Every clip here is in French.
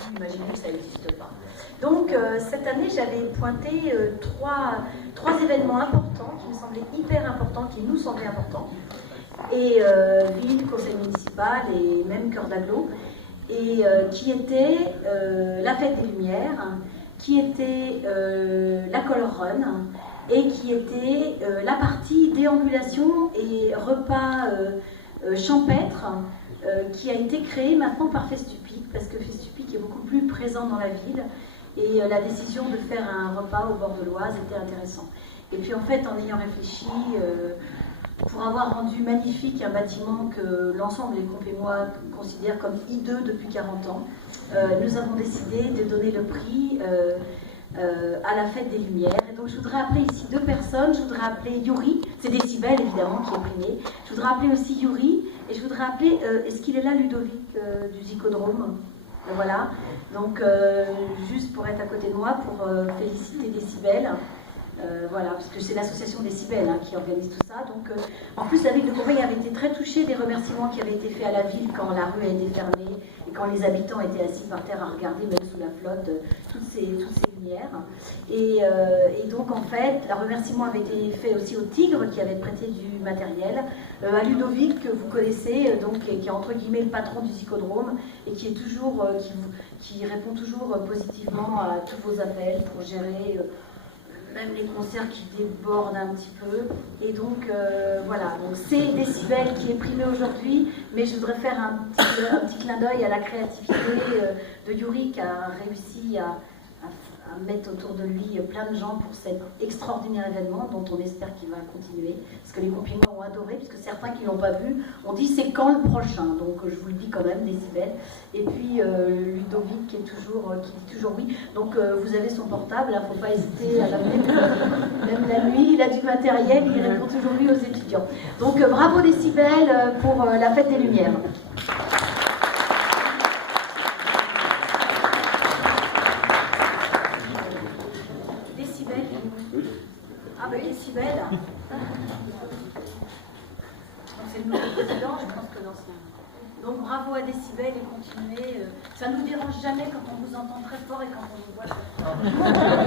pu imaginer que ça n'existe pas. Donc cette année, j'avais pointé trois événements importants qui me semblaient hyper importants, qui nous semblaient importants. Et ville, conseil municipal et même cœur d'agglo, et qui était la fête des Lumières, qui était la Color Run, et qui était la partie déambulation et repas champêtre qui a été créée maintenant par Festupic, parce que Festupic est beaucoup plus présent dans la ville, et la décision de faire un repas au bord de l'Oise était intéressant. Et puis en fait, en ayant réfléchi, pour avoir rendu magnifique un bâtiment que l'ensemble des Compémois considèrent comme hideux depuis 40 ans, nous avons décidé de donner le prix à la fête des Lumières. Et donc je voudrais appeler ici deux personnes. Je voudrais appeler Yuri, c'est Décibel évidemment qui est primé. Je voudrais appeler aussi Yuri, et je voudrais appeler, est-ce qu'il est là, Ludovic du Zikodrome? Voilà, donc juste pour être à côté de moi, pour féliciter Décibel. Voilà, parce que c'est l'association Décibel qui organise tout ça. Donc, en plus, la ville de Courbeil avait été très touchée des remerciements qui avaient été faits à la ville quand la rue a été fermée et quand les habitants étaient assis par terre à regarder, même sous la flotte, toutes ces lumières. Et donc, en fait, le remerciement avait été fait aussi au Tigre qui avait prêté du matériel, à Ludovic, que vous connaissez, donc, qui est entre guillemets le patron du Zikodrome et qui est toujours, qui répond toujours positivement à tous vos appels pour gérer. Même les concerts qui débordent un petit peu. Et donc, voilà. Donc, c'est Décibel qui est primé aujourd'hui, mais je voudrais faire un petit clin d'œil à la créativité de Yuri, qui a réussi à mettre autour de lui plein de gens pour cet extraordinaire événement dont on espère qu'il va continuer. Parce que les Compémois ont adoré, puisque certains qui ne l'ont pas vu ont dit c'est quand le prochain. Donc je vous le dis quand même, Décibel. Et puis Ludovic qui dit toujours oui. Donc vous avez son portable, il ne faut pas hésiter à l'appeler. Même la nuit, il a du matériel, il répond toujours oui aux étudiants. Donc bravo Décibel pour la fête des Lumières. Décibel. C'est le nouveau président, je pense que l'ancien. Donc bravo à Décibel et continuez. Ça ne nous dérange jamais quand on vous entend très fort et quand on vous voit très fort.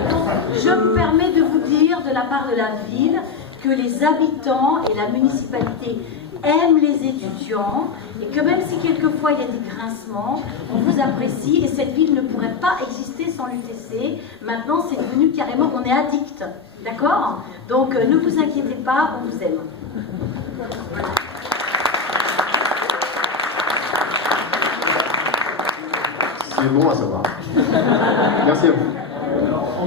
Donc, je me permets de vous dire de la part de la ville que les habitants et la municipalité aiment les étudiants et que même si quelquefois il y a des grincements, on vous apprécie et cette ville ne pourrait pas exister sans l'UTC. Maintenant, c'est devenu carrément, on est addict. D'accord? Donc, ne vous inquiétez pas, on vous aime. C'est bon à savoir. Merci à vous.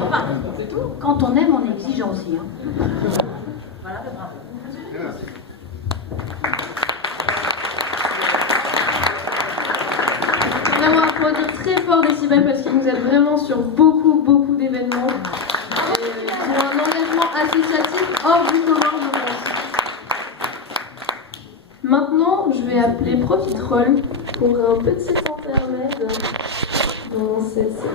Enfin, c'est tout. Quand on aime, on est exigeant aussi. Voilà, bravo. Merci. Vraiment applaudir très fort Décibel parce qu'il nous aide vraiment sur beaucoup d'événements. Qui ont un engagement associatif hors du commun, je pense. Maintenant, je vais appeler Profiterole pour un petit intermède dans cette série.